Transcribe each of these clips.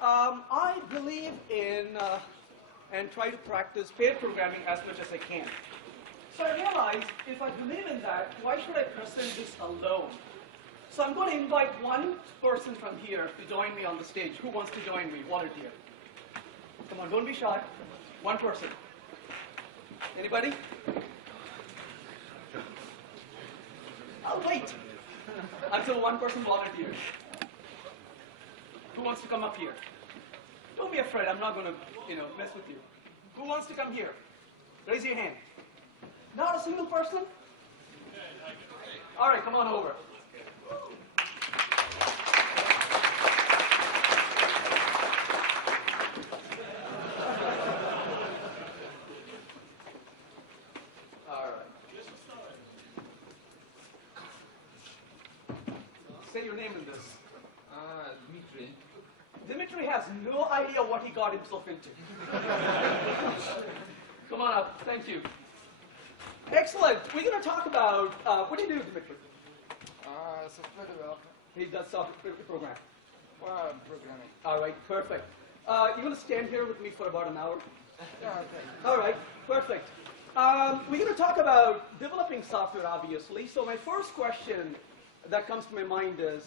I believe in and try to practice pair programming as much as I can. So I realized if I believe in that, why should I present this alone? So I'm going to invite one person from here to join me on the stage. Who wants to join me? Volunteer. Come on, don't be shy. One person. Anybody? I'll wait until one person volunteers. Who wants to come up here? Don't be afraid. I'm not going to, mess with you. Who wants to come here? Raise your hand. Not a single person? All right, come on over. All right. Say your name in this. Dmitry. Dmitry has no idea what he got himself into. Come on up. Thank you. Excellent. We're going to talk about, what do you do, Dmitry? Software developer. He does software program. Well, programming. All right, perfect. You're going to stand here with me for about an hour? Yeah, okay. All right, perfect. We're going to talk about developing software, obviously. So my first question that comes to my mind is,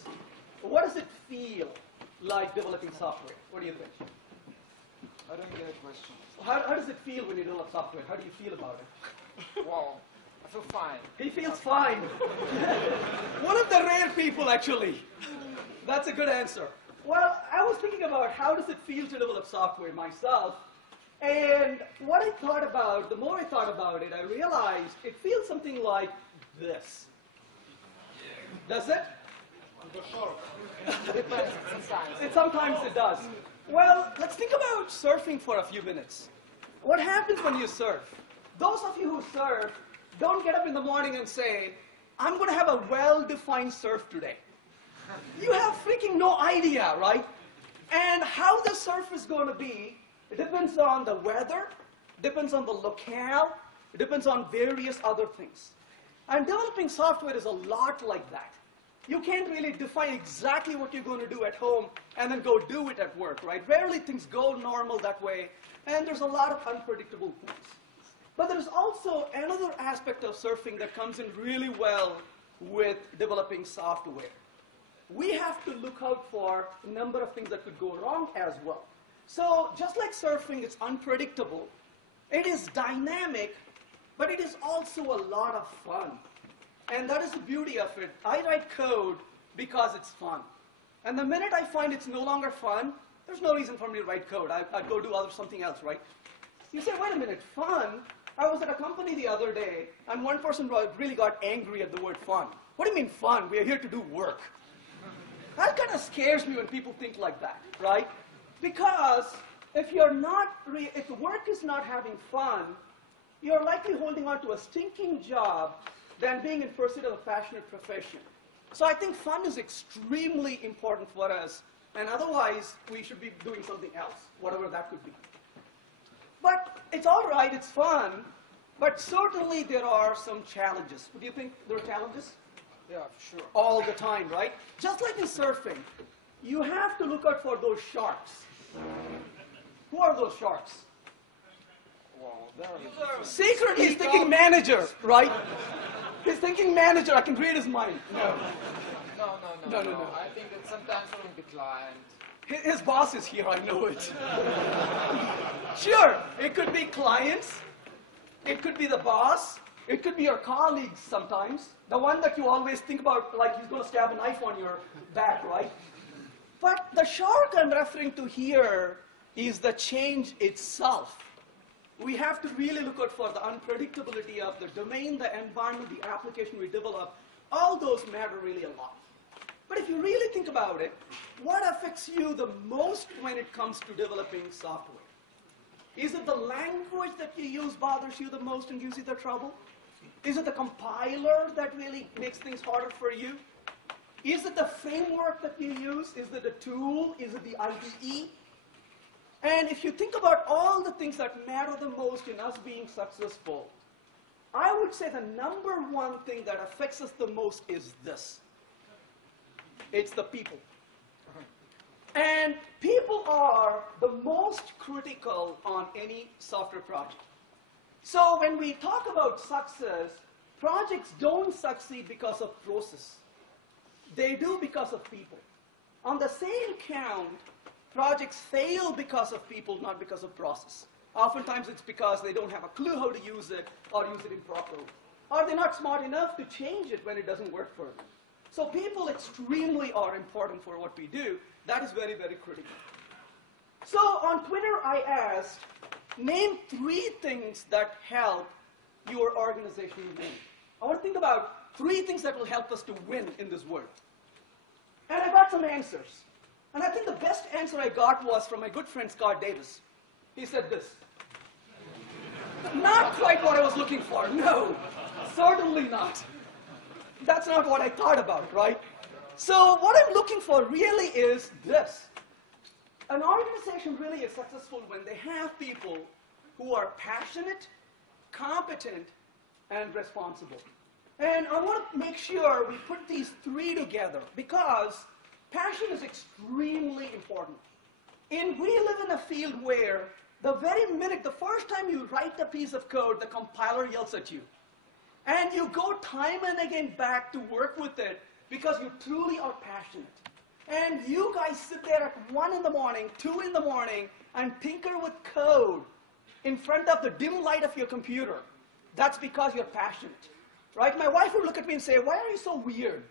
what does it feel like developing software? What do you think? I don't get a question. How does it feel when you develop software? How do you feel about it? Wow, I feel fine. He feels fine. One of the rare people, actually. That's a good answer. Well, I was thinking about how does it feel to develop software myself. And what I thought about, the more I thought about it, I realized it feels something like this. Does it? Depends, sometimes. Sometimes it does. Well, let's think about surfing for a few minutes. What happens when you surf? Those of you who surf, don't get up in the morning and say, I'm going to have a well-defined surf today. You have freaking no idea, right? And how the surf is going to be, it depends on the weather, depends on the locale, it depends on various other things. And developing software is a lot like that. You can't really define exactly what you're going to do at home and then go do it at work, right? Rarely things go normal that way, and there's a lot of unpredictable things. But there's also another aspect of surfing that comes in really well with developing software. We have to look out for a number of things that could go wrong as well. So just like surfing, it's unpredictable. It is dynamic, but it is also a lot of fun. And that is the beauty of it. I write code because it's fun. And the minute I find it's no longer fun, there's no reason for me to write code. I'd go do something else, right? You say, wait a minute, fun? I was at a company the other day, and one person really got angry at the word fun. What do you mean fun? We are here to do work. That kind of scares me when people think like that, right? Because if the work is not having fun, you're likely holding on to a stinking job than being in pursuit of a passionate profession. So I think fun is extremely important for us, and otherwise we should be doing something else, whatever that could be. But it's all right, it's fun, but certainly there are some challenges. Do you think there are challenges? Yeah, sure. All the time, right? Just like in surfing, you have to look out for those sharks. Who are those sharks? Wow, Secretly, he's thinking manager, right? He's thinking manager. I can read his mind. No. No. I think that sometimes from the client. His boss is here, I know it. Sure, it could be clients. It could be the boss. It could be your colleagues sometimes. The one that you always think about, like he's going to stab a knife on your back, right? But the shark I'm referring to here is the change itself. We have to really look out for the unpredictability of the domain, the environment, the application we develop. All those matter really a lot. But if you really think about it, what affects you the most when it comes to developing software? Is it the language that you use bothers you the most and gives you the trouble? Is it the compiler that really makes things harder for you? Is it the framework that you use? Is it the tool? Is it the IDE? And if you think about all the things that matter the most in us being successful, I would say the number one thing that affects us the most is this. It's the people. And people are the most critical on any software project. So when we talk about success, projects don't succeed because of process. They do because of people. On the same count, projects fail because of people, not because of process. Oftentimes it's because they don't have a clue how to use it or use it improperly. Or they're not smart enough to change it when it doesn't work for them. So people extremely are important for what we do. That is very, very critical. So on Twitter, I asked, name 3 things that help your organization win. I want to think about 3 things that will help us to win in this world. And I got some answers. And I think the best answer I got was from my good friend Scott Davis. He said this. Not quite what I was looking for, no. Certainly not. That's not what I thought about, right? So what I'm looking for really is this. An organization really is successful when they have people who are passionate, competent, and responsible. And I want to make sure we put these 3 together because passion is extremely important. And we live in a field where the very minute, the first time you write a piece of code, the compiler yells at you. And you go time and again back to work with it because you truly are passionate. And you guys sit there at 1 in the morning, 2 in the morning, and tinker with code in front of the dim light of your computer. That's because you're passionate, right? My wife would look at me and say, why are you so weird?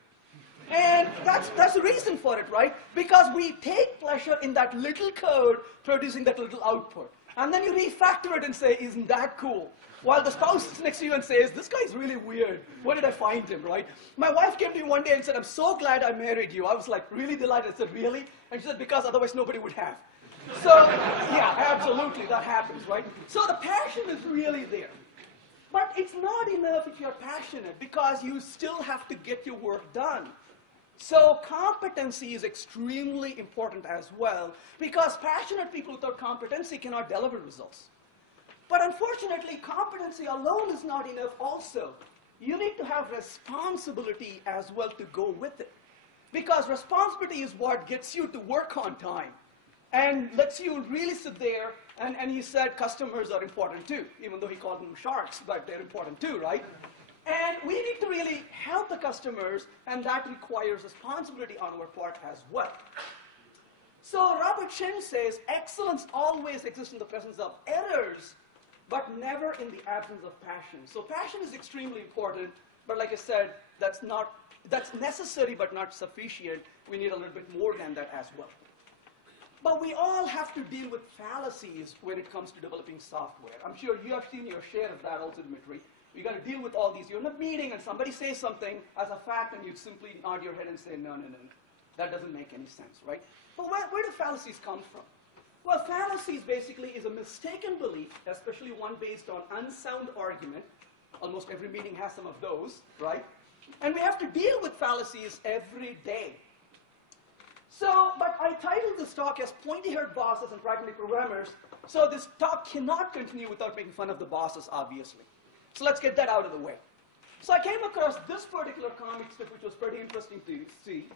And that's the reason for it, right? Because we take pleasure in that little code producing that little output. And then you refactor it and say, isn't that cool? While the spouse sits next to you and says, this guy's really weird. Where did I find him, right? My wife came to me one day and said, I'm so glad I married you. I was like really delighted. I said, really? And she said, because otherwise nobody would have. So, yeah, absolutely, that happens, right? So the passion is really there. But it's not enough if you're passionate because you still have to get your work done. So competency is extremely important as well because passionate people without competency cannot deliver results. But unfortunately, competency alone is not enough also. You need to have responsibility as well to go with it. Because responsibility is what gets you to work on time and lets you really sit there. And he said customers are important too, even though he called them sharks, but they're important too, right? And we need to really help the customers, and that requires responsibility on our part as well. So Robert Shin says, excellence always exists in the presence of errors, but never in the absence of passion. So passion is extremely important, but like I said, that's necessary but not sufficient. We need a little bit more than that as well. But we all have to deal with fallacies when it comes to developing software. I'm sure you have seen your share of that also, Dmitry. You got to deal with all these. You're in a meeting and somebody says something as a fact and you simply nod your head and say, no. That doesn't make any sense, right? But where do fallacies come from? Well, fallacies basically is a mistaken belief, especially one based on unsound argument. Almost every meeting has some of those, right? And we have to deal with fallacies every day. So, but I titled this talk as Pointy-Haired Bosses and Pragmatic Programmers, so this talk cannot continue without making fun of the bosses, obviously. So let's get that out of the way. So I came across this particular comic strip, which was pretty interesting to see.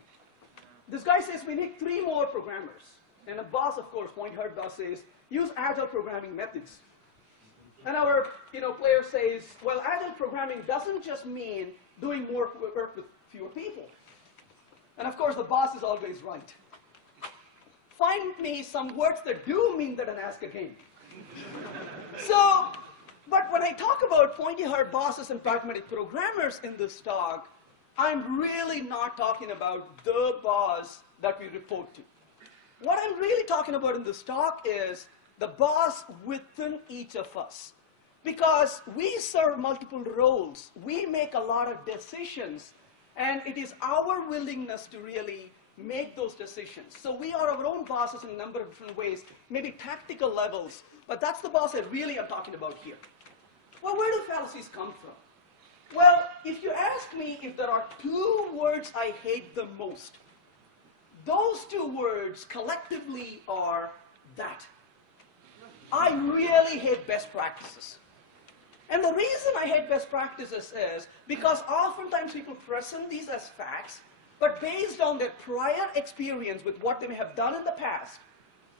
This guy says we need 3 more programmers. And a boss, of course, Pointy-Haired boss says, use agile programming methods. And our player says, well, agile programming doesn't just mean doing more work with fewer people. And of course, the boss is always right. Find me some words that do mean that and ask again. So, but when I talk about pointy-haired bosses and pragmatic programmers in this talk, I'm really not talking about the boss that we report to. What I'm really talking about in this talk is the boss within each of us. Because we serve multiple roles, we make a lot of decisions, and it is our willingness to really make those decisions. So we are our own bosses in a number of different ways, maybe tactical levels, but that's the boss I really am talking about here. Well, where do fallacies come from? Well, if you ask me if there are 2 words I hate the most, those 2 words collectively are that. I really hate best practices. And the reason I hate best practices is because oftentimes people present these as facts, but based on their prior experience with what they may have done in the past.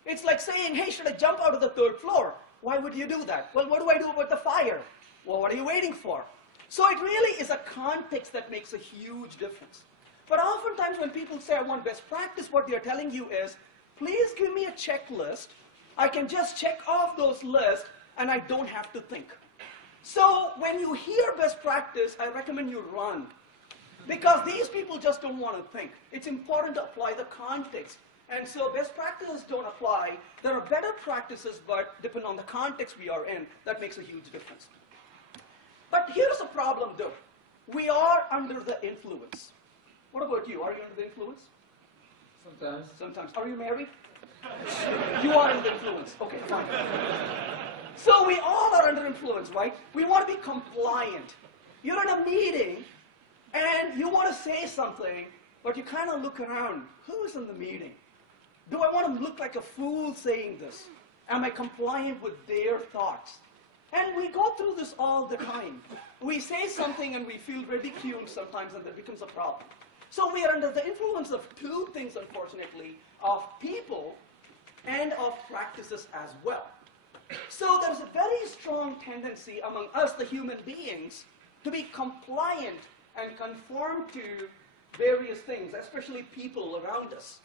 It's like saying, hey, should I jump out of the 3rd floor? Why would you do that? Well, what do I do about the fire? Well, what are you waiting for? So it really is a context that makes a huge difference. But oftentimes when people say, I want best practice, what they're telling you is, please give me a checklist. I can just check off those lists, and I don't have to think. So when you hear best practice, I recommend you run. Because these people just don't want to think. It's important to apply the context. And so best practices don't apply. There are better practices, but depending on the context we are in, that makes a huge difference. But here's a problem, though. We are under the influence. What about you? Are you under the influence? Sometimes. Sometimes. Are you married? You are under influence. Okay, fine. So we all are under influence, right? We want to be compliant. You're in a meeting, and you want to say something, but you kind of look around. Who's in the meeting? Do I want to look like a fool saying this? Am I compliant with their thoughts? And we go through this all the time. We say something and we feel ridiculed sometimes, and that becomes a problem. So we are under the influence of 2 things, unfortunately, of people and of practices as well. So there's a very strong tendency among us, the human beings, to be compliant and conform to various things, especially people around us.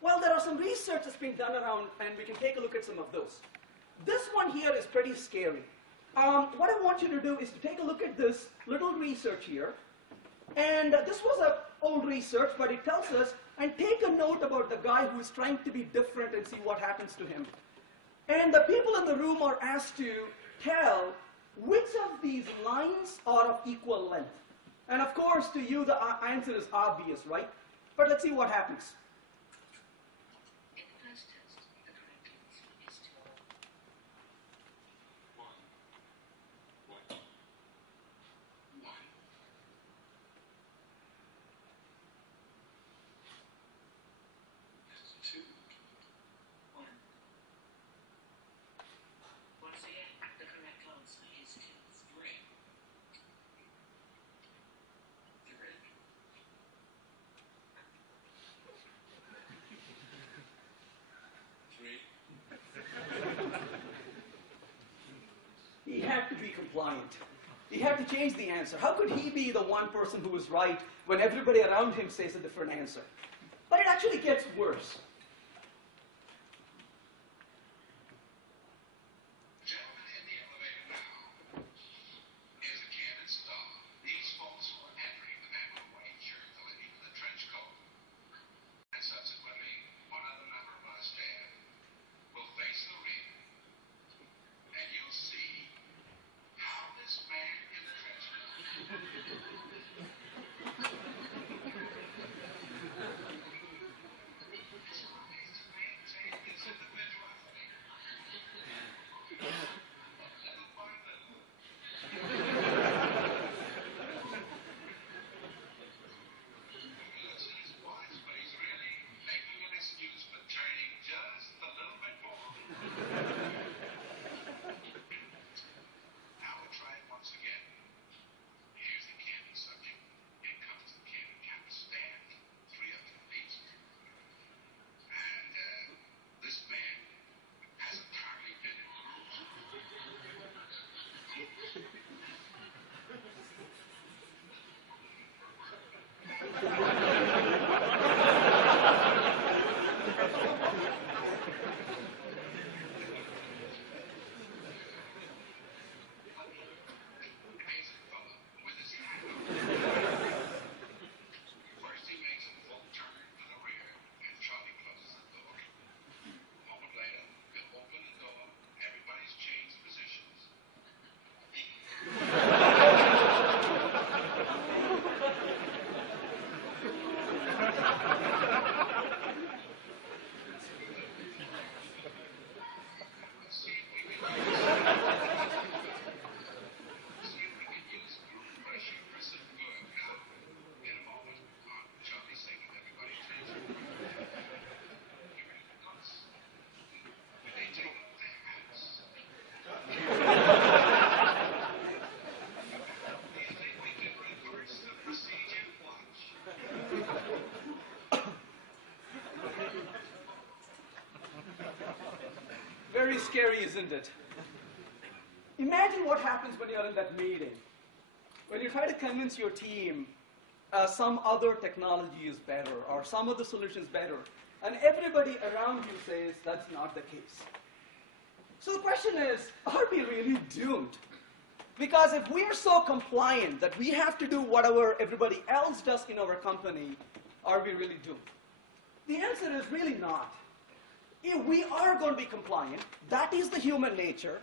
Well, there are some research that's been done around, and we can take a look at some of those. This one here is pretty scary. What I want you to do is to take a look at this little research here. And this was an old research, but it tells us, and take a note about the guy who is trying to be different and see what happens to him. And the people in the room are asked to tell which of these lines are of equal length. And of course, to you, the answer is obvious, right? But let's see what happens. He had to be compliant. He had to change the answer. How could he be the one person who was right when everybody around him says a different answer? But it actually gets worse. scary, isn't it? Imagine what happens when you're in that meeting. When you try to convince your team some other technology is better or some other solution is better, and everybody around you says that's not the case. So the question is, are we really doomed? Because if we are so compliant that we have to do whatever everybody else does in our company, are we really doomed? The answer is really not. If we are going to be compliant, that is the human nature,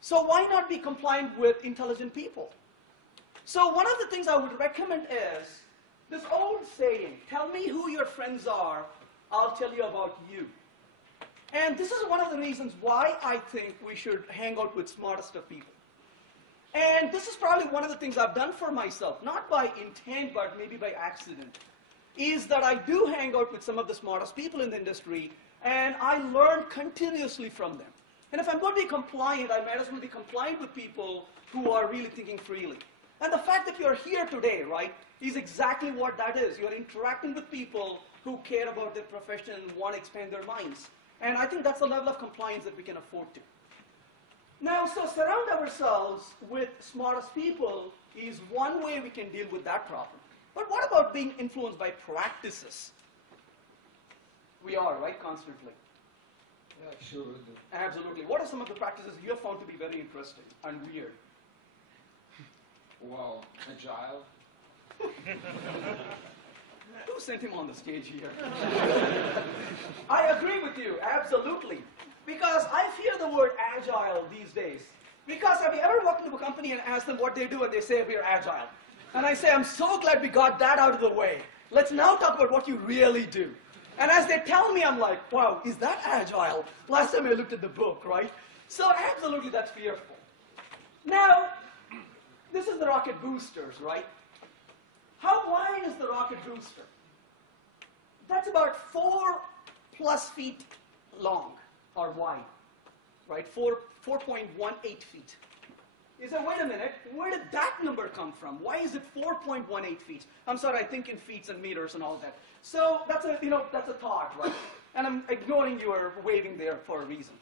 so why not be compliant with intelligent people? So one of the things I would recommend is this old saying, tell me who your friends are, I'll tell you about you. And this is one of the reasons why I think we should hang out with smartest of people. And this is probably one of the things I've done for myself, not by intent, but maybe by accident, is that I do hang out with some of the smartest people in the industry, and I learn continuously from them. And if I'm going to be compliant, I might as well be compliant with people who are really thinking freely. And the fact that you're here today, right, is exactly what that is. You're interacting with people who care about their profession and want to expand their minds. And I think that's the level of compliance that we can afford to. Now, so surround ourselves with smartest people is one way we can deal with that problem. But what about being influenced by practices? We are, right, constantly. Yeah, sure. Absolutely. What are some of the practices you have found to be very interesting and weird? Wow, agile. Who sent him on the stage here? I agree with you, absolutely. Because I fear the word agile these days. Because have you ever walked into a company and asked them what they do and they say we're agile? And I say, I'm so glad we got that out of the way. Let's now talk about what you really do. And as they tell me, I'm like, wow, is that agile? Last time I looked at the book, right? So absolutely, that's fearful. Now, this is the rocket boosters, right? How wide is the rocket booster? That's about 4+ feet long, or wide, right? 4.18 feet. You say, wait a minute, where did that number come from? Why is it 4.18 feet? I'm sorry, I think in feet and meters and all that. So that's a, that's a thought, right? And I'm ignoring your waving there for a reason.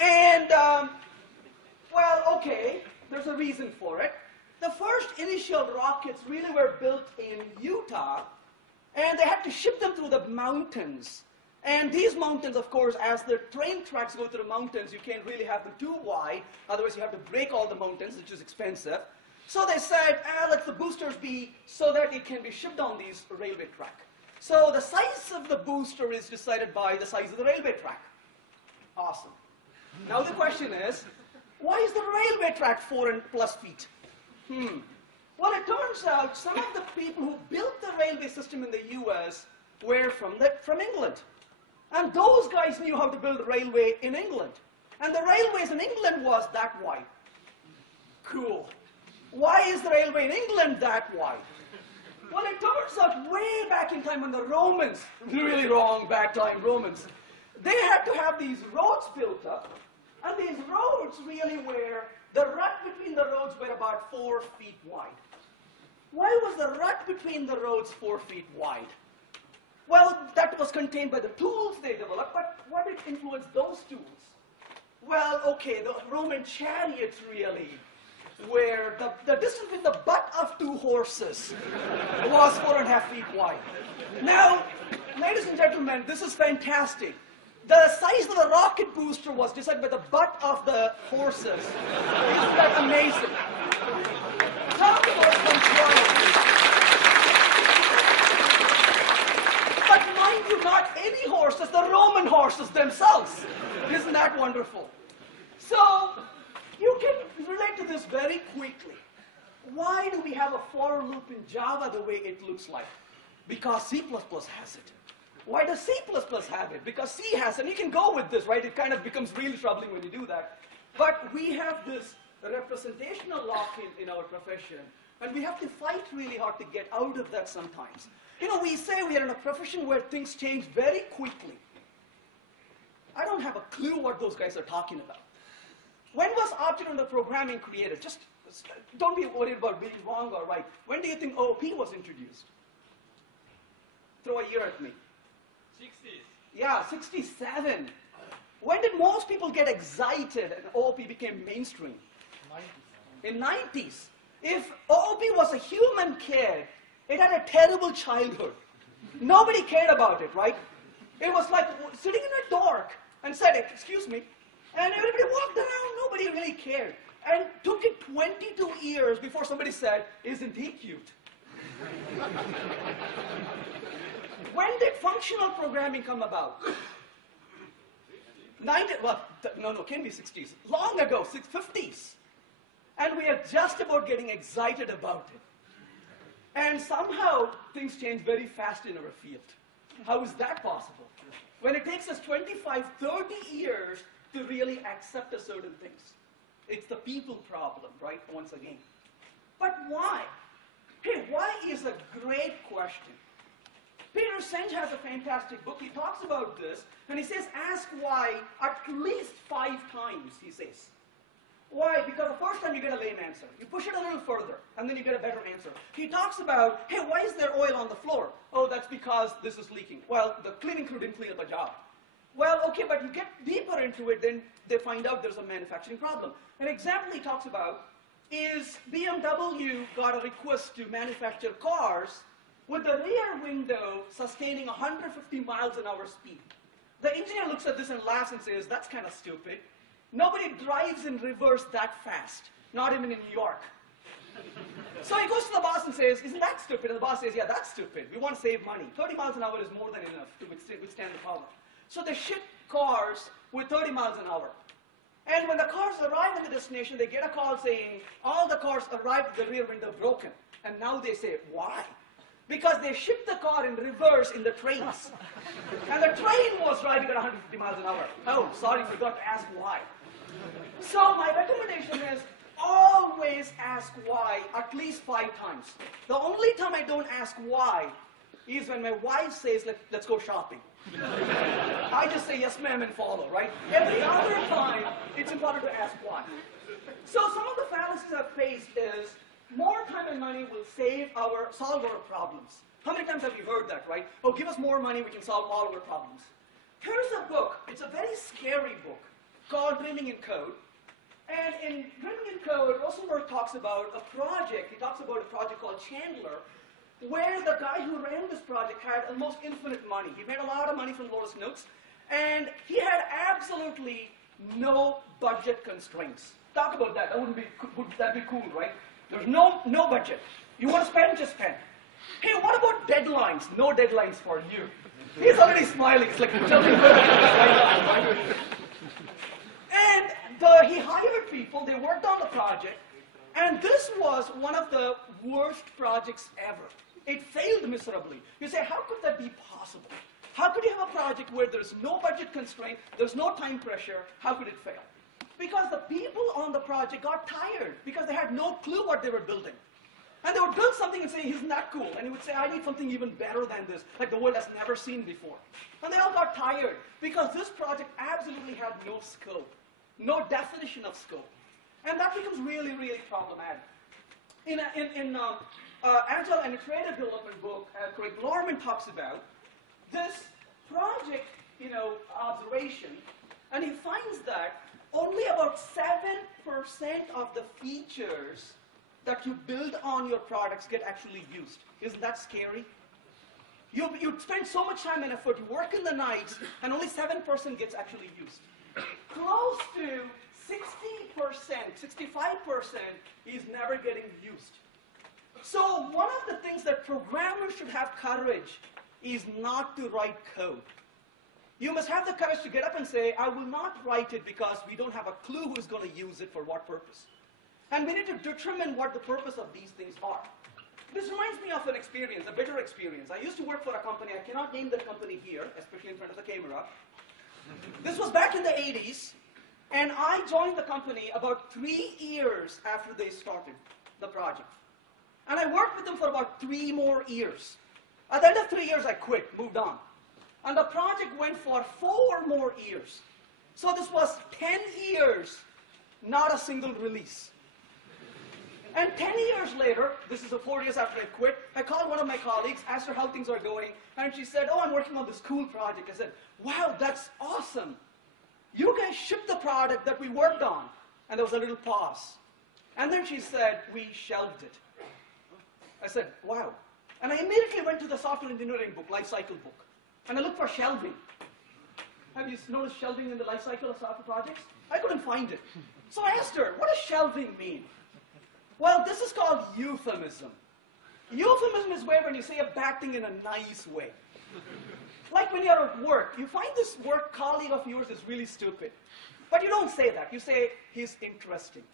And, well, okay, there's a reason for it. The first initial rockets really were built in Utah, and they had to ship them through the mountains. And these mountains, of course, as the train tracks go through the mountains, you can't really have them too wide. Otherwise, you have to break all the mountains, which is expensive. So they said, let the boosters be so that it can be shipped on these railway track. So the size of the booster is decided by the size of the railway track. Awesome. Now the question is, why is the railway track 4+ feet? Well, it turns out some of the people who built the railway system in the US were from England. And those guys knew how to build a railway in England. And the railways in England was that wide. Cool. Why is the railway in England that wide? Well, it turns out way back in time when the Romans, really wrong, back time Romans, they had to have these roads built up. And these roads really were, the rut between the roads were about 4 feet wide. Why was the rut between the roads 4 feet wide? Well, that was contained by the tools they developed, but what did influence those tools? Well, okay, the Roman chariots really, where the distance between the butt of 2 horses was 4.5 feet wide. Now, ladies and gentlemen, this is fantastic. The size of the rocket booster was decided by the butt of the horses. Isn't that amazing? Talk about compliance. But mind you, not any horses, the Roman horses themselves. Isn't that wonderful? So, you can relate to this very quickly. Why do we have a for loop in Java the way it looks like? Because C++ has it. Why does C++ have it? Because C has it. And you can go with this, right? It kind of becomes really troubling when you do that. But we have this representational lock in our profession, and we have to fight really hard to get out of that sometimes. We say we are in a profession where things change very quickly. I don't have a clue what those guys are talking about. When was object-oriented programming created? Just don't be worried about being wrong or right. When do you think OOP was introduced? Throw a year at me. 60s. Yeah, 67. When did most people get excited and OOP became mainstream? 90s. In 90s. If OOP was a human kid, it had a terrible childhood. Nobody cared about it, right? It was like sitting in a dark and said, excuse me, and everybody walked around, nobody really cared. And took it 22 years before somebody said, isn't he cute? When did functional programming come about? Can't be 60s. Long ago, 50s. And we are just about getting excited about it. And somehow, things change very fast in our field. How is that possible? When it takes us 25, 30 years to really accept a certain things. It's the people problem, right, once again. But why? Hey, why is a great question. Peter Senge has a fantastic book. He talks about this, and he says, ask why at least 5 times, he says. Why? Because the first time you get a lame answer. You push it a little further, and then you get a better answer. He talks about, hey, why is there oil on the floor? Oh, that's because this is leaking. Well, the cleaning crew didn't clean up a job. Well, okay, but you get deeper into it, then they find out there's a manufacturing problem. An example he talks about is BMW got a request to manufacture cars with the rear window sustaining 150 miles an hour speed. The engineer looks at this and laughs and says, that's kind of stupid. Nobody drives in reverse that fast, not even in New York. So he goes to the boss and says, isn't that stupid? And the boss says, yeah, that's stupid. We want to save money. 30 miles an hour is more than enough to withstand the power. So they ship cars with 30 miles an hour. And when the cars arrive at the destination, they get a call saying, all the cars arrived with the rear window broken. And now they say, why? Because they shipped the car in reverse in the trains. And the train was driving at 150 miles an hour. Oh, sorry, forgot to ask why. So my recommendation is always ask why at least 5 times. The only time I don't ask why is when my wife says, let's go shopping. I just say yes ma'am and follow, right? Every other time, it's important to ask why. So some of the fallacies I've faced is more time and money will solve our problems. How many times have you heard that, right? Oh, give us more money, we can solve all our problems. Here's a book, it's a very scary book, called Dreaming in Code. And in Dreaming in Code, Rosenberg talks about a project, he talks about a project called Chandler, where the guy who ran this project had almost infinite money. He made a lot of money from Lotus Notes, and he had absolutely no budget constraints. Talk about that, would that be cool, right? There's no budget. You want to spend, just spend. Hey, what about deadlines? No deadlines for you. He's already smiling. It's like jumping. And he hired people. They worked on the project. And this was one of the worst projects ever. It failed miserably. You say, how could that be possible? How could you have a project where there's no budget constraint, there's no time pressure? How could it fail? Because the people on the project got tired because they had no clue what they were building. And they would build something and say, isn't that cool? And he would say, I need something even better than this, like the world has never seen before. And they all got tired because this project absolutely had no scope, no definition of scope. And that becomes really, really problematic. In Agile and Iterative Development book, Craig Lorman talks about this project, observation, and he finds that only about 7% of the features that you build on your products get actually used. Isn't that scary? You spend so much time and effort, you work in the nights, and only 7% gets actually used. Close to 60%, 65% is never getting used. So one of the things that programmers should have courage is not to write code. You must have the courage to get up and say, I will not write it because we don't have a clue who's going to use it for what purpose. And we need to determine what the purpose of these things are. This reminds me of an experience, a bitter experience. I used to work for a company, I cannot name the company here, especially in front of the camera. This was back in the 80s, and I joined the company about 3 years after they started the project. And I worked with them for about 3 more years. At the end of 3 years, I quit, moved on. And the project went for 4 more years. So this was 10 years, not a single release. And 10 years later, this is 4 years after I quit, I called one of my colleagues, asked her how things are going, and she said, oh, I'm working on this cool project. I said, wow, that's awesome. you guys shipped the product that we worked on. And there was a little pause. And then she said, we shelved it. I said, wow. And I immediately went to the software engineering book, life cycle book. And I looked for shelving. Have you noticed shelving in the life cycle of software projects? I couldn't find it. So I asked her, what does shelving mean? Well, this is called euphemism. Euphemism is where when you say a bad thing in a nice way. Like when you're at work, you find this work colleague of yours is really stupid. But you don't say that. You say, he's interesting.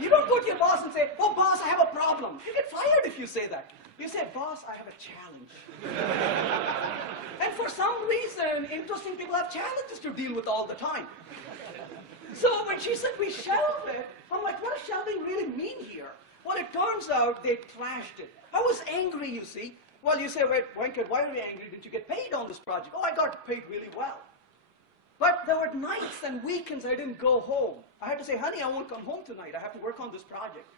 You don't go to your boss and say, oh, boss, I have a problem. You get fired if you say that. You say, boss, I have a challenge. And for some reason, interesting people have challenges to deal with all the time. So when she said we shelved it, I'm like, what does shelving really mean here? Well, it turns out they trashed it. I was angry, you see. Well, you say, wait, Venkat, why are you angry? Did you get paid on this project? Oh, I got paid really well. But there were nights and weekends I didn't go home. I had to say, honey, I won't come home tonight. I have to work on this project.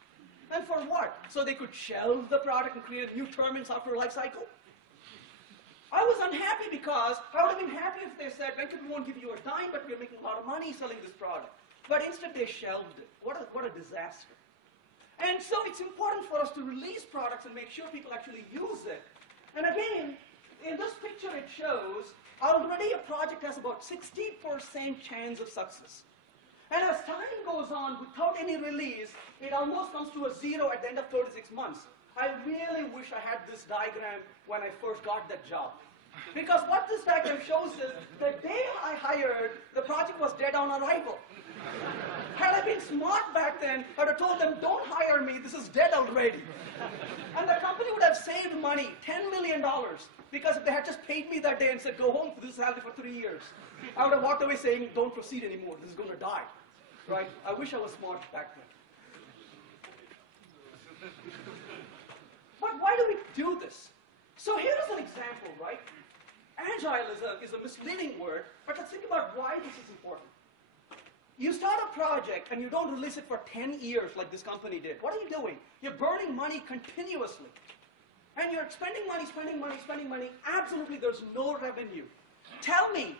And for what? So they could shelve the product and create a new term in software lifecycle? I was unhappy because I would have been happy if they said, Venkat, we won't give you a dime, but we're making a lot of money selling this product. But instead they shelved it. What a disaster. And so it's important for us to release products and make sure people actually use it. And again, in this picture it shows already a project has about 60% chance of success. And as time goes on, without any release, it almost comes to a zero at the end of 36 months. I really wish I had this diagram when I first got that job. Because what this diagram shows is, the day I hired, the project was dead on arrival. Had I been smart back then, I would have told them, don't hire me, this is dead already. And the company would have saved money, $10 million, because if they had just paid me that day and said, go home for this salary for 3 years, I would have walked away saying, don't proceed anymore, this is going to die. Right? I wish I was smart back then. But why do we do this? So here's an example, right? Agile is a misleading word, but let's think about why this is important. You start a project and you don't release it for 10 years like this company did. What are you doing? You're burning money continuously. And you're spending money, spending money, spending money. Absolutely, there's no revenue. Tell me,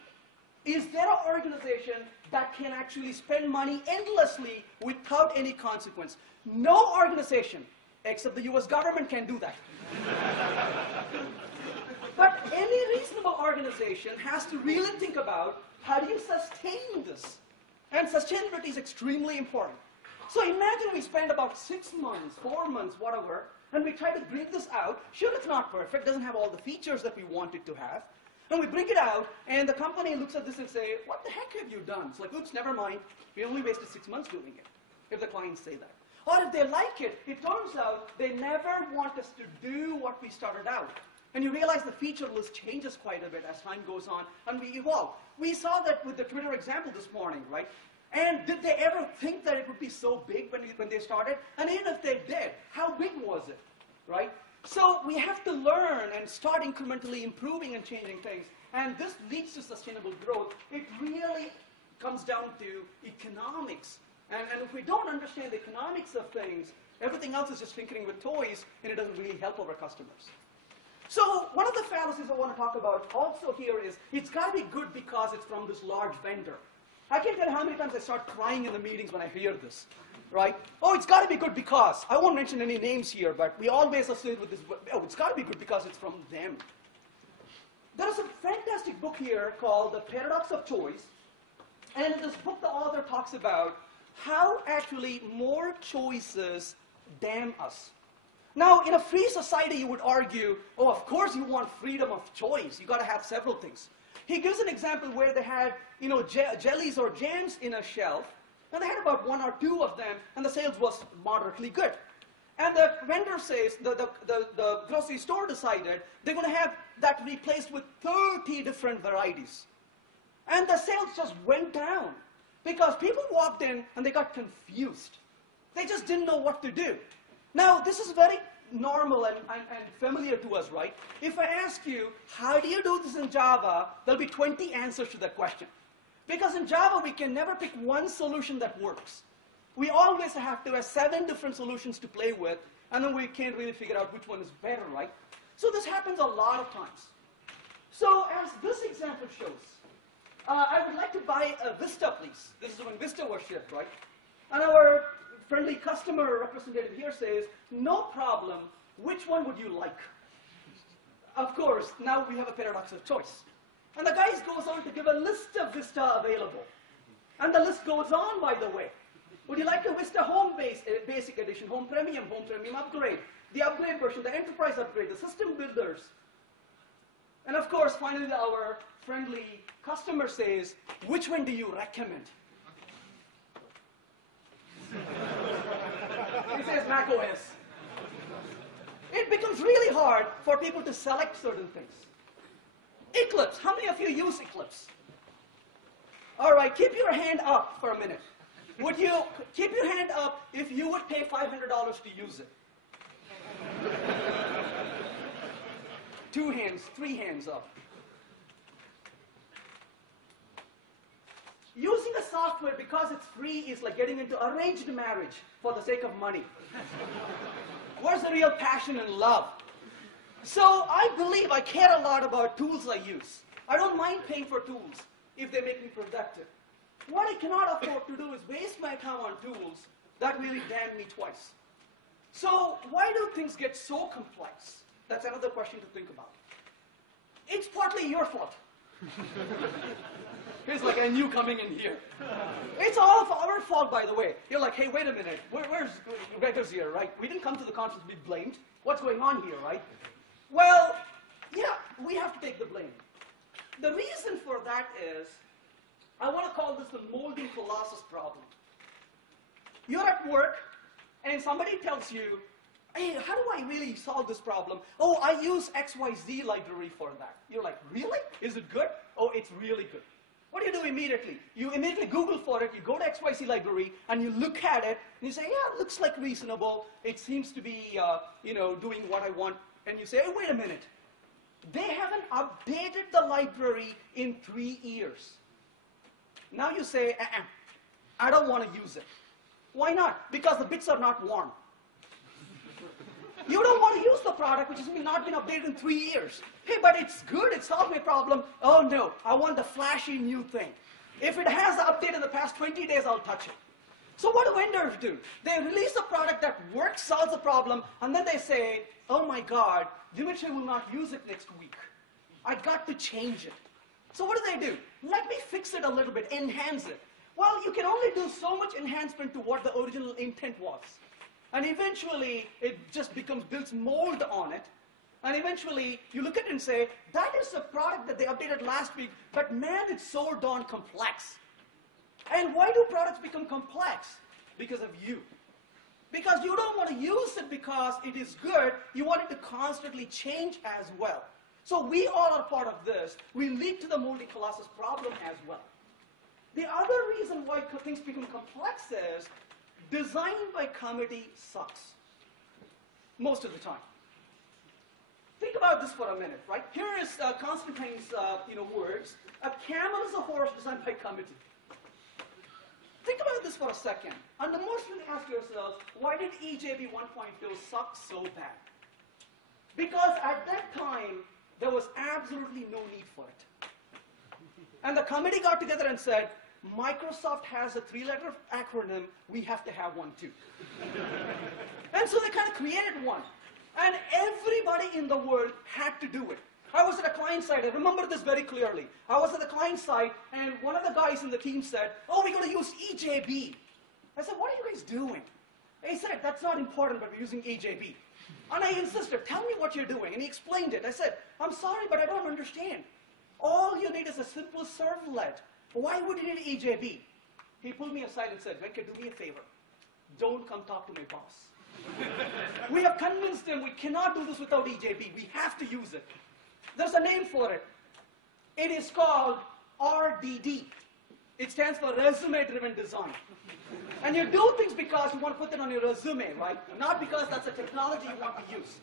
is there an organization that can actually spend money endlessly without any consequence? No organization, except the US government, can do that. But any reasonable organization has to really think about, how do you sustain this? And sustainability is extremely important. So imagine we spend about 6 months, 4 months, whatever, and we try to bring this out. Sure, it's not perfect, doesn't have all the features that we want it to have. And we bring it out, and the company looks at this and say, what the heck have you done? It's like, oops, never mind. We only wasted 6 months doing it, if the clients say that. Or if they like it, it turns out they never want us to do what we started out. And you realize the feature list changes quite a bit as time goes on, and we evolve. We saw that with the Twitter example this morning, right? And did they ever think that it would be so big when they started? And even if they did, how big was it, right? So we have to learn and start incrementally improving and changing things. And this leads to sustainable growth. It really comes down to economics. And if we don't understand the economics of things, everything else is just tinkering with toys, and it doesn't really help our customers. So one of the fallacies I want to talk about also here is, it's got to be good because it's from this large vendor. I can't tell you how many times I start crying in the meetings when I hear this, right? Oh, it's got to be good because. I won't mention any names here, but we always associate with this, oh, it's got to be good because it's from them. There's a fantastic book here called The Paradox of Choice. And in this book, the author talks about how actually more choices damn us. Now, in a free society, you would argue, oh, of course you want freedom of choice. You've got to have several things. He gives an example where they had, jellies or jams in a shelf, and they had about 1 or 2 of them, and the sales was moderately good. And the vendor says, the grocery store decided they're going to have that replaced with 30 different varieties. And the sales just went down because people walked in and they got confused. They just didn't know what to do. Now, this is very normal and familiar to us, right? If I ask you, how do you do this in Java, there'll be 20 answers to that question. Because in Java, we can never pick one solution that works. We always have to have 7 different solutions to play with, and then we can't really figure out which one is better, right? So this happens a lot of times. So as this example shows, I would like to buy a Vista, please. This is when Vista was shipped, right? And our friendly customer representative here says, no problem, which one would you like? Of course, now we have a paradox of choice. And the guy goes on to give a list of Vista available. And the list goes on, by the way. Would you like a Vista Home Basic Edition, Home Premium Upgrade, the upgrade version, the Enterprise upgrade, the system builders? And of course, finally, our friendly customer says, which one do you recommend? He says Mac OS. It becomes really hard for people to select certain things. Eclipse. How many of you use Eclipse? All right, keep your hand up for a minute. Would you keep your hand up if you would pay $500 to use it? 2 hands, 3 hands up. Using a software because it's free is like getting into arranged marriage for the sake of money. Where's the real passion and love? So I believe I care a lot about tools I use. I don't mind paying for tools if they make me productive. What I cannot afford to do is waste my time on tools that really damn me twice. So why do things get so complex? That's another question to think about. It's partly your fault. It's like I knew coming in here. It's all of our fault, by the way. You're like, hey, wait a minute. Where's Gregor's here, right? We didn't come to the conference to be blamed. What's going on here, right? Well, yeah, we have to take the blame. The reason for that is, I want to call this the Moldy Colossus problem. You're at work, and somebody tells you, hey, how do I really solve this problem? Oh, I use XYZ library for that. You're like, really? Is it good? Oh, it's really good. What do you do immediately? You immediately Google for it, you go to XYZ library, and you look at it, and you say, yeah, it looks like reasonable. It seems to be, doing what I want. And you say, hey, wait a minute. They haven't updated the library in 3 years. Now you say, I don't want to use it. Why not? Because the bits are not warm. You don't want to use the product which has not been updated in 3 years. Hey, but it's good, it solved my problem. Oh no, I want the flashy new thing. If it has the update in the past 20 days, I'll touch it. So what do vendors do? They release a product that works, solves the problem, and then they say, oh my God, Dimitri will not use it next week. I got to change it. So what do? Let me fix it a little bit, enhance it. Well, you can only do so much enhancement to what the original intent was. And eventually, it just builds mold on it. And eventually, you look at it and say, that is a product that they updated last week, but man, it's so darn complex. And why do products become complex? Because of you. Because you don't want to use it because it is good, you want it to constantly change as well. So we all are part of this. We lead to the Moldy Colossus problem as well. The other reason why things become complex is design by committee sucks. Most of the time. Think about this for a minute, right? Here is Constantine's words. A camel is a horse designed by committee. Think about this for a second. And the most you ask yourself, why did EJB 1.2 suck so bad? Because at that time, there was absolutely no need for it. And the committee got together and said, Microsoft has a 3-letter acronym, we have to have one too. And so they kind of created one. And everybody in the world had to do it. I was at a client side, I remember this very clearly. I was at the client side, and one of the guys in the team said, oh, we're going to use EJB. I said, what are you guys doing? He said, that's not important, but we're using EJB. And I insisted, tell me what you're doing. And he explained it. I said, I'm sorry, but I don't understand. All you need is a simple servlet. Why would you need EJB? He pulled me aside and said, Venkat, do me a favor. Don't come talk to my boss. We have convinced him we cannot do this without EJB. We have to use it. There's a name for it. It is called RDD. It stands for Resume-Driven Design. And you do things because you want to put it on your resume, right? Not because that's a technology you want to use.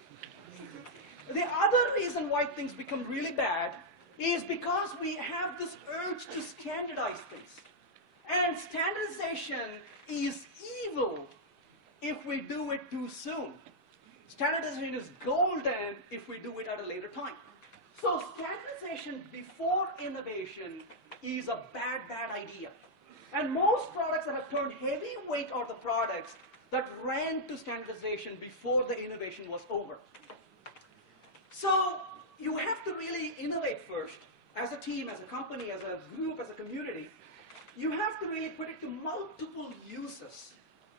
The other reason why things become really bad is because we have this urge to standardize things. And standardization is evil if we do it too soon. Standardization is golden if we do it at a later time. So standardization before innovation is a bad, bad idea. And most products that have turned heavyweight are the products that ran to standardization before the innovation was over. So you have to really innovate first, as a team, as a company, as a group, as a community. You have to really put it to multiple uses.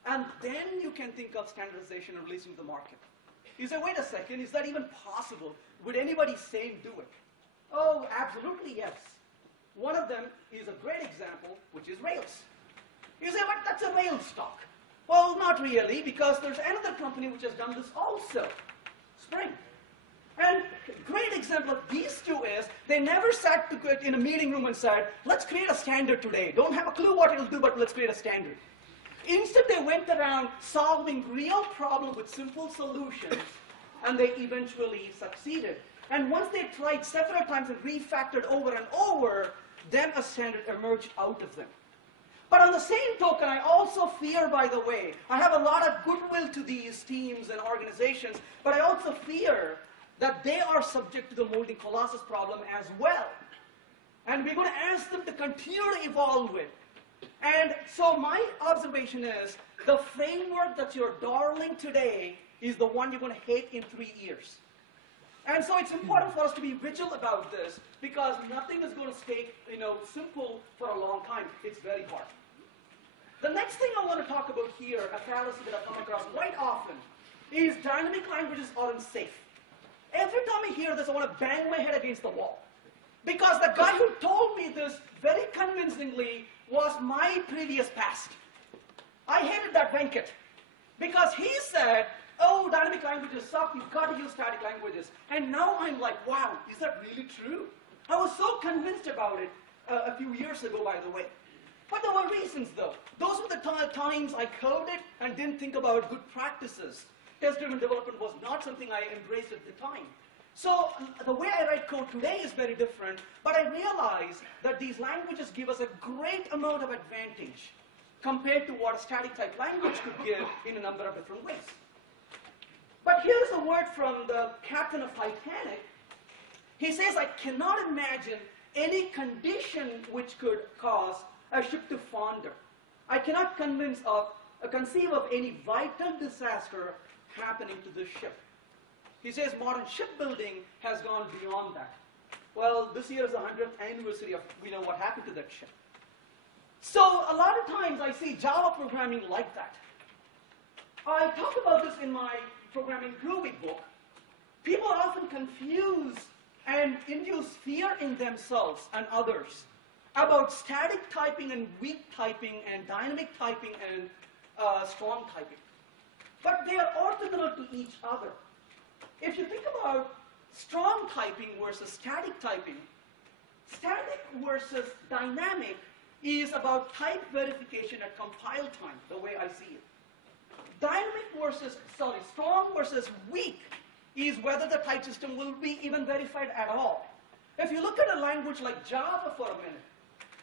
And then you can think of standardization and releasing to the market. You say, wait a second, is that even possible? Would anybody sane do it? Oh, absolutely yes. One of them is a great example, which is Rails. You say, but that's a Rails stock. Well, not really, because there's another company which has done this also, Spring. And a great example of these two is, they never sat in a meeting room and said, let's create a standard today. Don't have a clue what it'll do, but let's create a standard. Instead, they went around solving real problems with simple solutions, and they eventually succeeded. And once they tried several times and refactored over and over, then a standard emerged out of them. But on the same token, I also fear, by the way, I have a lot of goodwill to these teams and organizations, but I also fear that they are subject to the Moldy Colossus problem as well. And we're going to ask them to continue to evolve it. And so my observation is, the framework that's your darling today is the one you're going to hate in 3 years. And so it's important for us to be vigilant about this, because nothing is going to stay, simple for a long time. It's very hard. The next thing I want to talk about here, a fallacy that I come across quite often, is dynamic languages are unsafe. Every time I hear this, I want to bang my head against the wall. Because the guy who told me this very convincingly was my previous past. I hated that Venkat. Because he said, oh, dynamic languages suck, you've got to use static languages. And now I'm like, wow, is that really true? I was so convinced about it a few years ago, by the way. But there were reasons, though. Those were the times I coded and didn't think about good practices. Test-driven development was not something I embraced at the time. So the way I write code today is very different, but I realize that these languages give us a great amount of advantage compared to what a static type language could give in a number of different ways. But here's a word from the captain of Titanic. He says, I cannot imagine any condition which could cause a ship to founder. I cannot conceive of any vital disaster happening to this ship. He says modern shipbuilding has gone beyond that. Well, this year is the 100th anniversary of what happened to that ship. So a lot of times I see Java programming like that. I talk about this in my Programming Groovy book. People often confuse and induce fear in themselves and others about static typing and weak typing and dynamic typing and strong typing. But they are orthogonal to each other. If you think about strong typing versus static typing, static versus dynamic is about type verification at compile time, the way I see it. Strong versus weak is whether the type system will be even verified at all. If you look at a language like Java for a minute,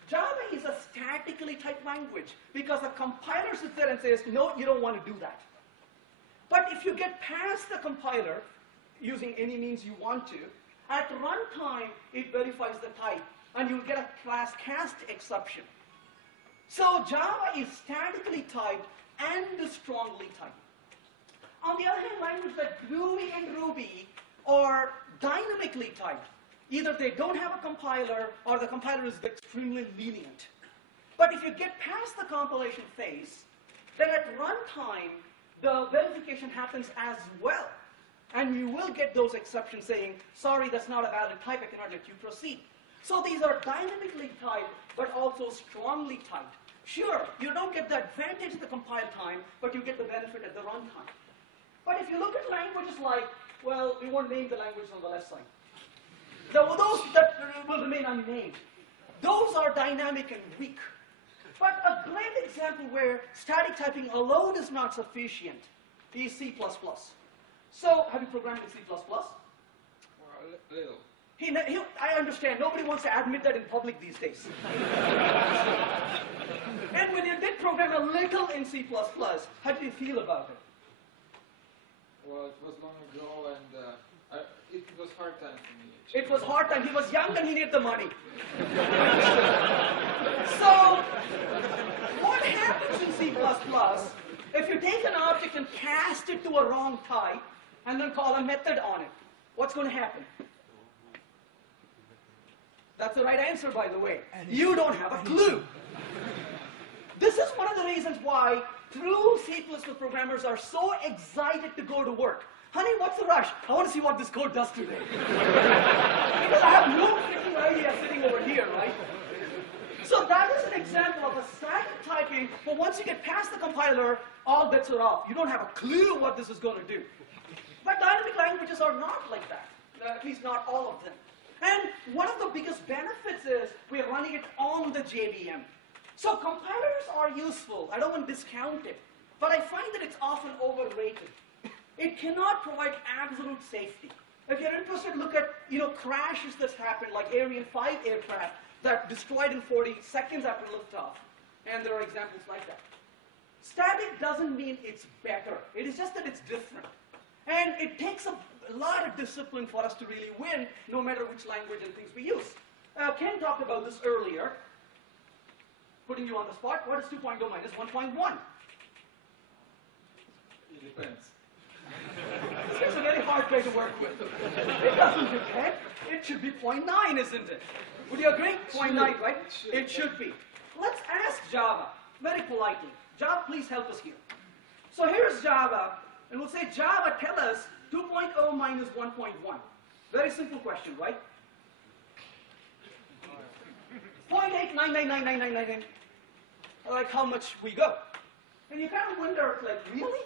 Java is a statically typed language because the compiler sits there and says, no, you don't want to do that. But if you get past the compiler, using any means you want to, at runtime, it verifies the type, and you'll get a class cast exception. So Java is statically typed and strongly typed. On the other hand, languages like Groovy and Ruby are dynamically typed. Either they don't have a compiler, or the compiler is extremely lenient. But if you get past the compilation phase, then at runtime, the verification happens as well. And you will get those exceptions saying, sorry, that's not a valid type, I cannot let you proceed. So these are dynamically typed, but also strongly typed. Sure, you don't get the advantage of the compile time, but you get the benefit at the runtime. But if you look at languages like, well, we won't name the language on the left side. Those that will remain unnamed, those are dynamic and weak. But a great example where static typing alone is not sufficient is C++. So, have you programmed in C++? Well, a little. I understand. Nobody wants to admit that in public these days. And when you did program a little in C++, how did you feel about it? Well, it was long ago, and it was hard time for me. It was hard time. He was young and he needed the money. So, what happens in C++ if you take an object and cast it to a wrong type and then call a method on it? What's going to happen? That's the right answer, by the way. You don't have a clue. This is one of the reasons why true C++ programmers are so excited to go to work. Honey, what's the rush? I want to see what this code does today. Because I have no freaking idea sitting over here, right? So that is an example of a static typing, but once you get past the compiler, all bets are off. You don't have a clue what this is going to do. But dynamic languages are not like that, at least not all of them. And one of the biggest benefits is we're running it on the JVM. So compilers are useful. I don't want to discount it. But I find that it's often overrated. It cannot provide absolute safety. If you're interested, look at crashes that's happened, like Ariane 5 aircraft that destroyed in 40 seconds after liftoff. And there are examples like that. Static doesn't mean it's better. It is just that it's different. And it takes a lot of discipline for us to really win, no matter which language and things we use. Ken talked about this earlier, putting you on the spot. What is 2.0 minus 1.1? It depends. This is a very hard way to work with. It doesn't depend. It should be 0.9, isn't it? Would you agree? 0.9, right? It should be. Let's ask Java, very politely. Java, please help us here. So here's Java, and we'll say, Java, tell us 2.0 minus 1.1. Very simple question, right? 0.8999999. Like how much we go. And you kind of wonder, like, really?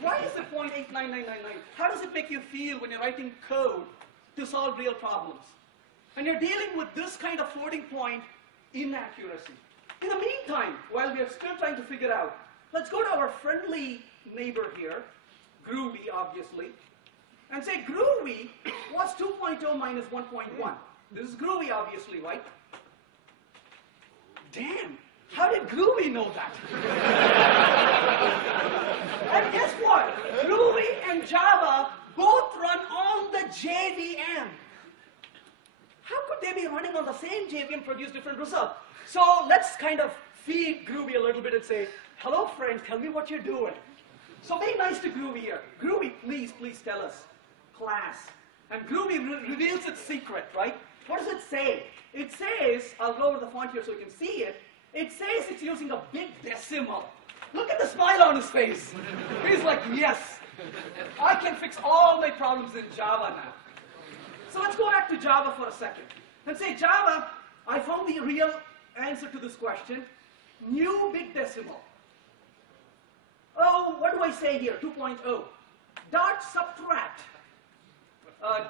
Why is it 0.89999? How does it make you feel when you're writing code to solve real problems? And you're dealing with this kind of floating point inaccuracy. In the meantime, while we are still trying to figure out, let's go to our friendly neighbor here, Groovy, obviously, and say, Groovy, what's 2.0 minus 1.1? This is Groovy, obviously, right? Damn, how did Groovy know that? And guess what? Groovy and Java both run on the JVM. How could they be running on the same JVM and produce different results? So let's kind of feed Groovy a little bit and say, hello friend, tell me what you're doing. So be nice to Groovy here. Groovy, please tell us. Class. And Groovy reveals its secret, right? What does it say? It says, I'll lower the font here so you can see it. It says it's using a big decimal. Look at the smile on his face. He's like, yes, I can fix all my problems in Java now. So let's go back to Java for a second and say, Java, I found the real answer to this question. New big decimal. Oh, what do I say here? 2.0. Dot subtract. Oh,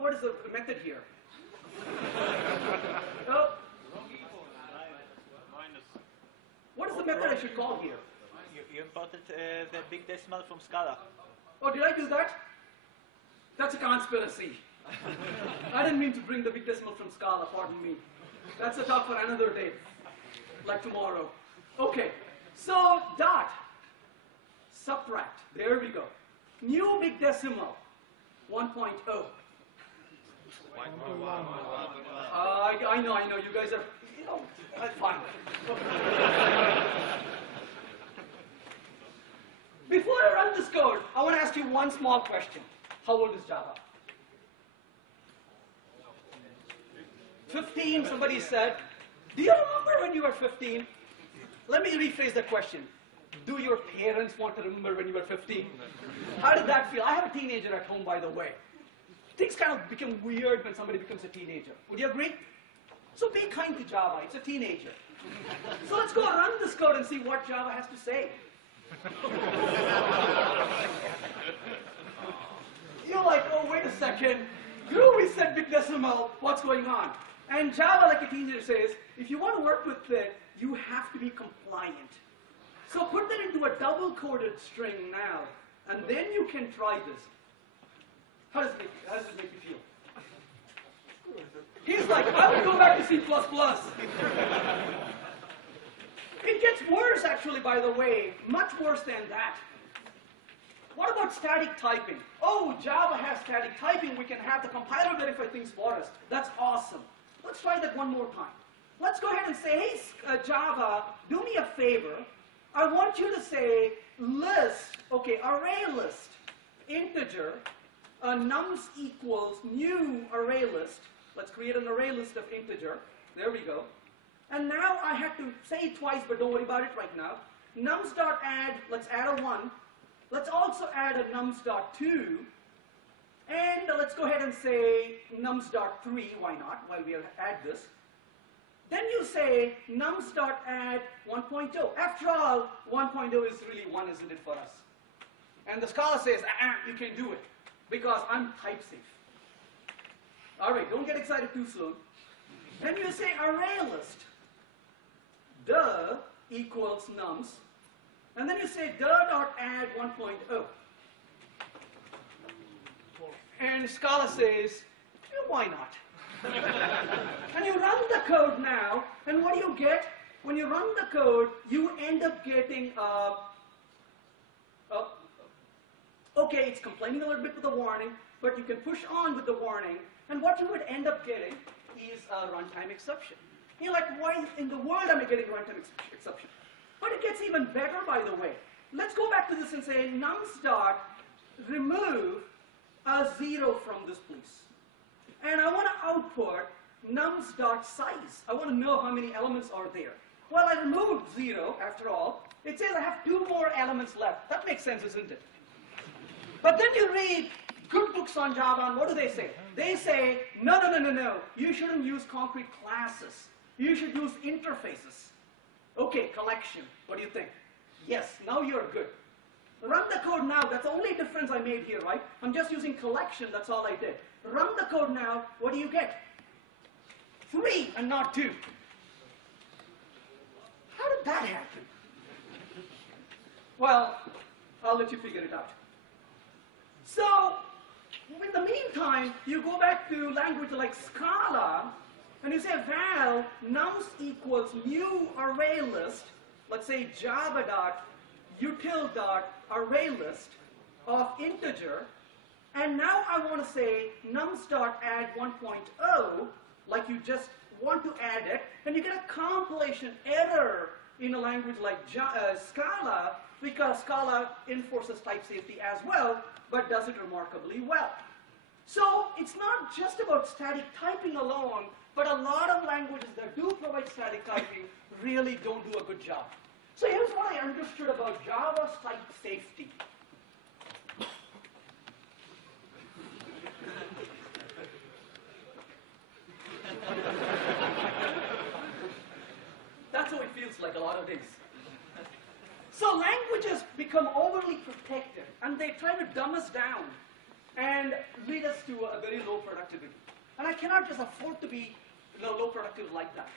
what is the method here? Oh. What is the method I should call here? You imported the big decimal from Scala. Oh, did I do that? That's a conspiracy. I didn't mean to bring the big decimal from Scala, pardon me. That's a talk for another day, like tomorrow. Okay, so dot, subtract, there we go. New big decimal, 1.0. I know, you guys are, fine. Before I run this code, I want to ask you one small question. How old is Java? 15, somebody said. Do you remember when you were 15? Let me rephrase the question. Do your parents want to remember when you were 15? How did that feel? I have a teenager at home, by the way. Things kind of become weird when somebody becomes a teenager. Would you agree? So be kind to Java. It's a teenager. So let's go run this code and see what Java has to say. You're like, oh, wait a second. Groovy said big decimal. What's going on? And Java, like a teenager, says, if you want to work with it, you have to be compliant. So put that into a double-coded string now, and then you can try this. How does it make you feel? He's like, I would go back to C++. It gets worse, actually, by the way, much worse than that. What about static typing? Oh, Java has static typing. We can have the compiler verify things for us. That's awesome. Let's try that one more time. let's go ahead and say, hey, Java, do me a favor. I want you to say list, okay, array list, integer, nums equals new array list. Let's create an array list of integer. There we go. And now I have to say it twice, but don't worry about it right now. Nums.add, let's add a 1. Let's also add a nums.2. And let's go ahead and say nums.3, why not, while we add this. Then you say nums.add 1.0. After all, 1.0 is really 1, isn't it, for us? And the Scala says, you can do it, because I'm type safe. All right, don't get excited too soon. Then you say array list, the equals nums, and then you say the.add 1.0. And Scala says, why not? And you run the code now, and what do you get? When you run the code, you end up getting okay, it's complaining a little bit with the warning, but you can push on with the warning, and what you would end up getting is a runtime exception. You're like, why in the world am I getting runtime exception? But it gets even better, by the way. Let's go back to this and say nums dot remove a 0 from this, please. And I want to output nums dot size. I want to know how many elements are there. Well, I removed 0, after all. It says I have 2 more elements left. That makes sense, isn't it? But then you read good books on Java, and what do they say? They say, no, no, no, no, no. You shouldn't use concrete classes. You should use interfaces. Okay, collection. What do you think? Yes, now you're good. Run the code now. That's the only difference I made here, right? I'm just using collection. That's all I did. Run the code now. What do you get? 3 and not 2. How did that happen? Well, I'll let you figure it out. So, in the meantime, you go back to language like Scala, and you say val nums equals new array list, let's say java dot util dot array list of integer, and now I want to say nums dot add 1.0, like you just want to add it, and you get a compilation error in a language like Scala, because Scala enforces type safety as well, but does it remarkably well. So it's not just about static typing alone, but a lot of languages that do provide static typing really don't do a good job. So here's what I understood about Java's type safety. That's how it feels like a lot of days. So languages become overly protected, and they try to dumb us down and lead us to a very low productivity. And I cannot just afford to be low productive like that.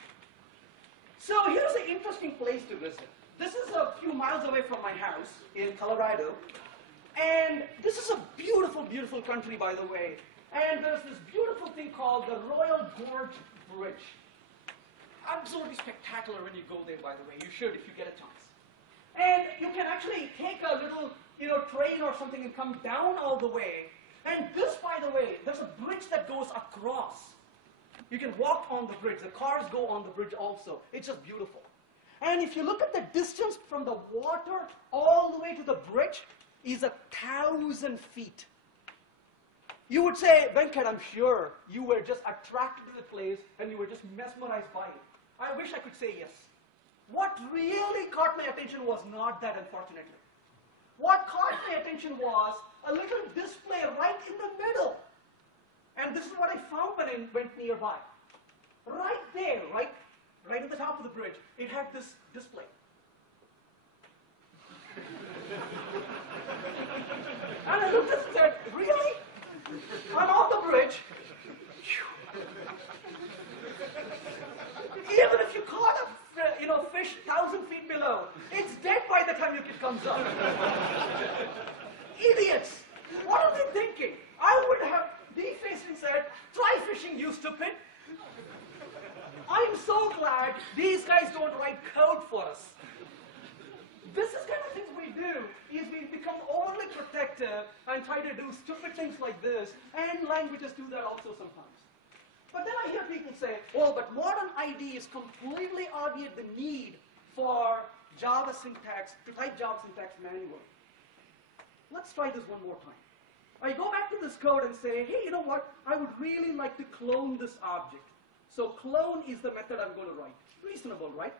So here's an interesting place to visit. This is a few miles away from my house in Colorado. And this is a beautiful, beautiful country, by the way. And there's this beautiful thing called the Royal Gorge Bridge. Absolutely spectacular when you go there, by the way. You should if you get a chance. And you can actually take a little train or something and come down all the way. And this, by the way, there's a bridge that goes across. You can walk on the bridge. The cars go on the bridge also. It's just beautiful. And if you look at the distance from the water all the way to the bridge, is 1,000 feet. You would say, Venkat, I'm sure you were just attracted to the place and you were just mesmerized by it. I wish I could say yes. What really caught my attention was not that, unfortunately. What caught my attention was a little display right in the middle. And this is what I found when I went nearby. Right there, right at the top of the bridge, it had this display. And I looked and said, really? I'm on the bridge. Even if you caught a fish 1,000 feet below, it's dead by the time it comes up. Idiots! What are they thinking? I would have defaced and said, try fishing, you stupid. I'm so glad these guys don't write code for us. This is kind of things we do, is we become overly protective and try to do stupid things like this, and languages do that also sometimes. But then I hear people say, oh, but modern IDEs completely obviate the need for Java syntax, to type Java syntax manually. Let's try this one more time. I go back to this code and say, hey, you know what? I would really like to clone this object. So clone is the method I'm going to write. Reasonable, right?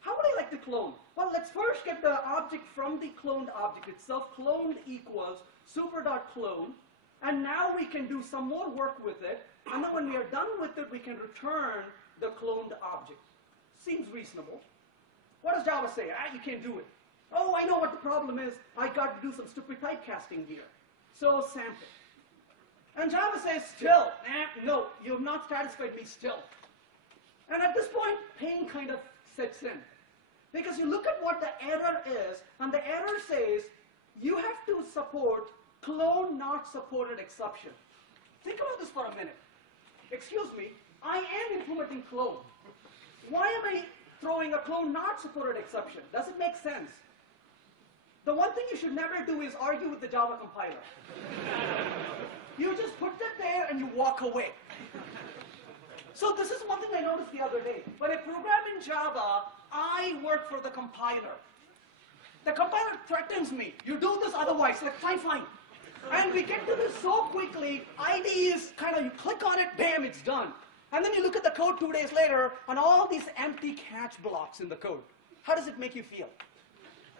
How would I like to clone? Well, let's first get the object from the cloned object itself. Cloned equals super.clone. And now we can do some more work with it. And then when we are done with it, we can return the cloned object. Seems reasonable. What does Java say? Ah, you can't do it. Oh, I know what the problem is. I got to do some stupid typecasting here. So sample. And Java says still, no, you have not satisfied me still. And at this point, pain kind of sets in. Because you look at what the error is, and the error says you have to support clone not supported exception. Think about this for a minute. Excuse me, I am implementing clone. Why am I throwing a clone not supported exception? Does it make sense? The one thing you should never do is argue with the Java compiler. You just put it there and you walk away. So this is one thing I noticed the other day. When I program in Java, I work for the compiler. The compiler threatens me. You do this otherwise. Like, fine, fine. And we get to this so quickly, IDE is kind of, you click on it, bam, it's done. And then you look at the code 2 days later, and all these empty catch blocks in the code. How does it make you feel?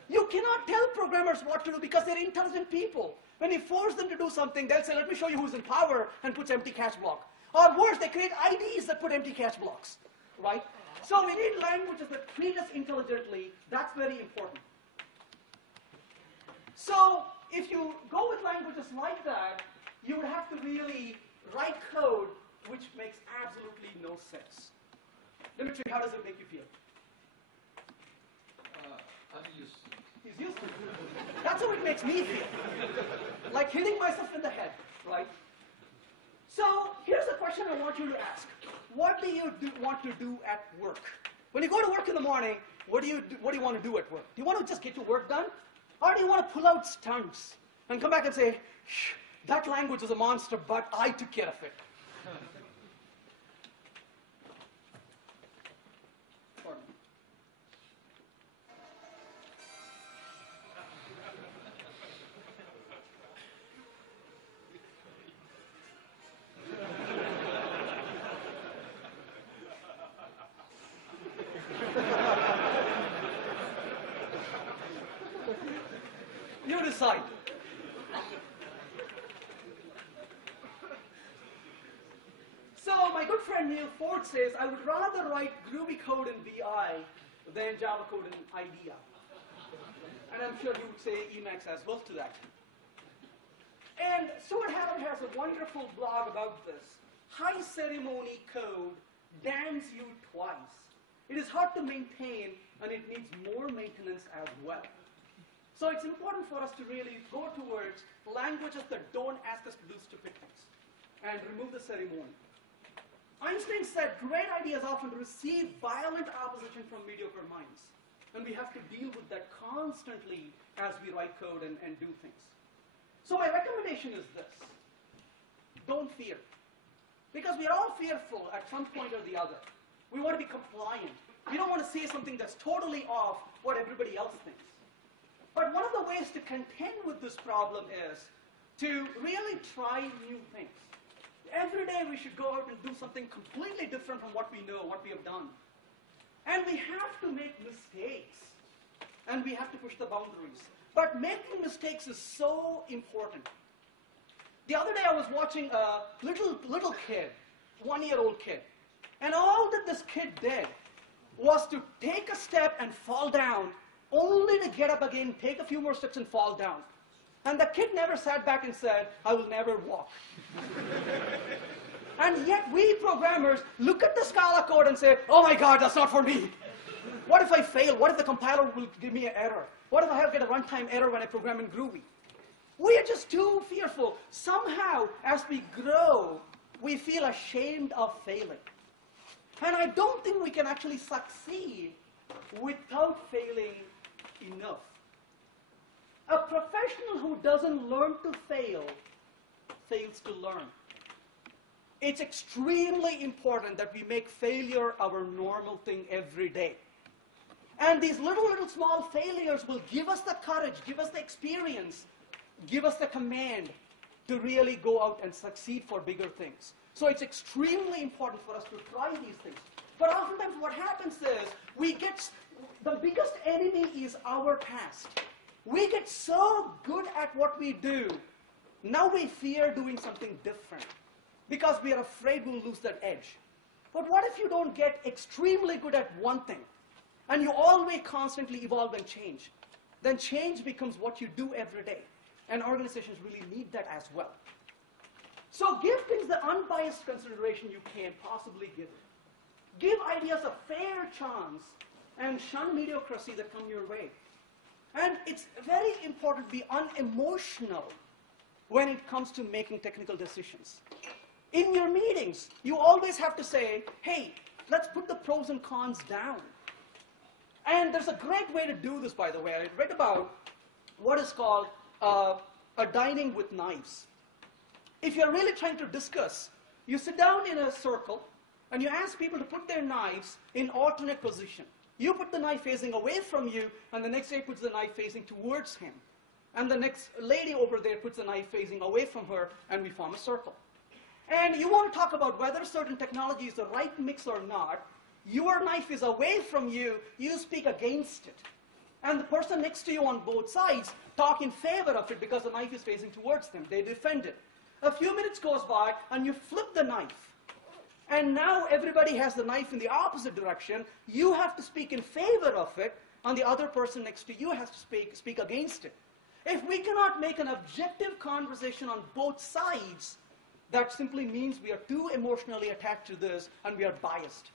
You cannot tell programmers what to do because they're intelligent people. When you force them to do something, they'll say, let me show you who's in power, and puts empty catch block. Or worse, they create IDEs that put empty catch blocks, right? So we need languages that treat us intelligently. That's very important. So if you go with languages like that, you would have to really write code which makes absolutely no sense. Dimitri, how does it make you feel? I'm used. He's used to it. That's how it makes me feel. Like hitting myself in the head, right? So here's the question I want you to ask. What do you want to do at work? When you go to work in the morning, what do you want to do at work? Do you want to just get your work done? Or do you want to pull out stunts and come back and say, shh, that language is a monster, but I took care of it? You decide. So my good friend Neil Ford says, I would rather write Groovy code in VI than Java code in IDEA. And I'm sure he would say Emacs as well to that. And Stuart Hammond has a wonderful blog about this. High ceremony code damns you twice. It is hard to maintain, and it needs more maintenance as well. So it's important for us to really go towards languages that don't ask us to do stupid things and remove the ceremony. Einstein said, great ideas often receive violent opposition from mediocre minds. And we have to deal with that constantly as we write code and do things. So my recommendation is this. Don't fear. Because we are all fearful at some point or the other. We want to be compliant. We don't want to say something that's totally off what everybody else thinks. But one of the ways to contend with this problem is to really try new things. Every day we should go out and do something completely different from what we know, what we have done. And we have to make mistakes. And we have to push the boundaries. But making mistakes is so important. The other day I was watching a little kid, 1-year-old kid. And all that this kid did was to take a step and fall down, only to get up again, take a few more steps and fall down. And the kid never sat back and said, I will never walk. And yet we programmers look at the Scala code and say, oh my God, that's not for me. What if I fail? What if the compiler will give me an error? What if I get a runtime error when I program in Groovy? We are just too fearful. Somehow, as we grow, we feel ashamed of failing. And I don't think we can actually succeed without failing enough. A professional who doesn't learn to fail, fails to learn. It's extremely important that we make failure our normal thing every day. And these little small failures will give us the courage, give us the experience, give us the command to really go out and succeed for bigger things. So it's extremely important for us to try these things. But oftentimes what happens is the biggest enemy is our past. We get so good at what we do, now we fear doing something different because we are afraid we'll lose that edge. But what if you don't get extremely good at one thing and you always constantly evolve and change? Then change becomes what you do every day. And organizations really need that as well. So give things the unbiased consideration you can possibly give it. Give ideas a fair chance and shun mediocrity that come your way. And it's very important to be unemotional when it comes to making technical decisions. In your meetings, you always have to say, hey, let's put the pros and cons down. And there's a great way to do this, by the way. I read about what is called a dining with knives. If you're really trying to discuss, you sit down in a circle and you ask people to put their knives in alternate position. You put the knife facing away from you, and the next guy puts the knife facing towards him. And the next lady over there puts the knife facing away from her, and we form a circle. And you want to talk about whether certain technology is the right mix or not. Your knife is away from you, you speak against it. And the person next to you on both sides talk in favor of it because the knife is facing towards them. They defend it. A few minutes goes by, and you flip the knife. And now everybody has the knife in the opposite direction. You have to speak in favor of it, and the other person next to you has to speak against it. If we cannot make an objective conversation on both sides, that simply means we are too emotionally attached to this, and we are biased.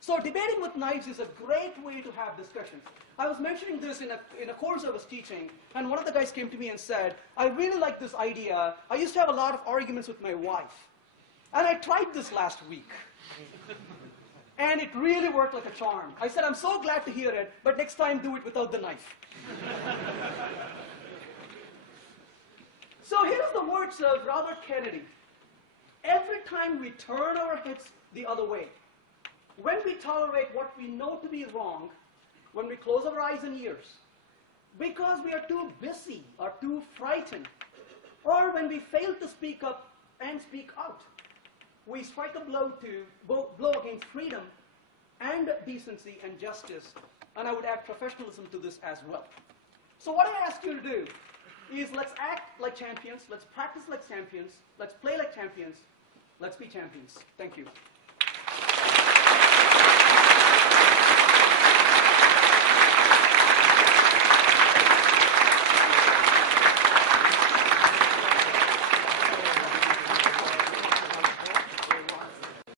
So debating with knives is a great way to have discussions. I was mentioning this in a course I was teaching, and one of the guys came to me and said, I really like this idea. I used to have a lot of arguments with my wife. And I tried this last week. And it really worked like a charm. I said, I'm so glad to hear it, but next time do it without the knife. So here's the words of Robert Kennedy. Every time we turn our heads the other way, when we tolerate what we know to be wrong, when we close our eyes and ears, because we are too busy or too frightened, or when we fail to speak up and speak out, we strike a blow against freedom and decency and justice, and I would add professionalism to this as well. So what I ask you to do is let's act like champions, let's practice like champions, let's play like champions, let's be champions. Thank you.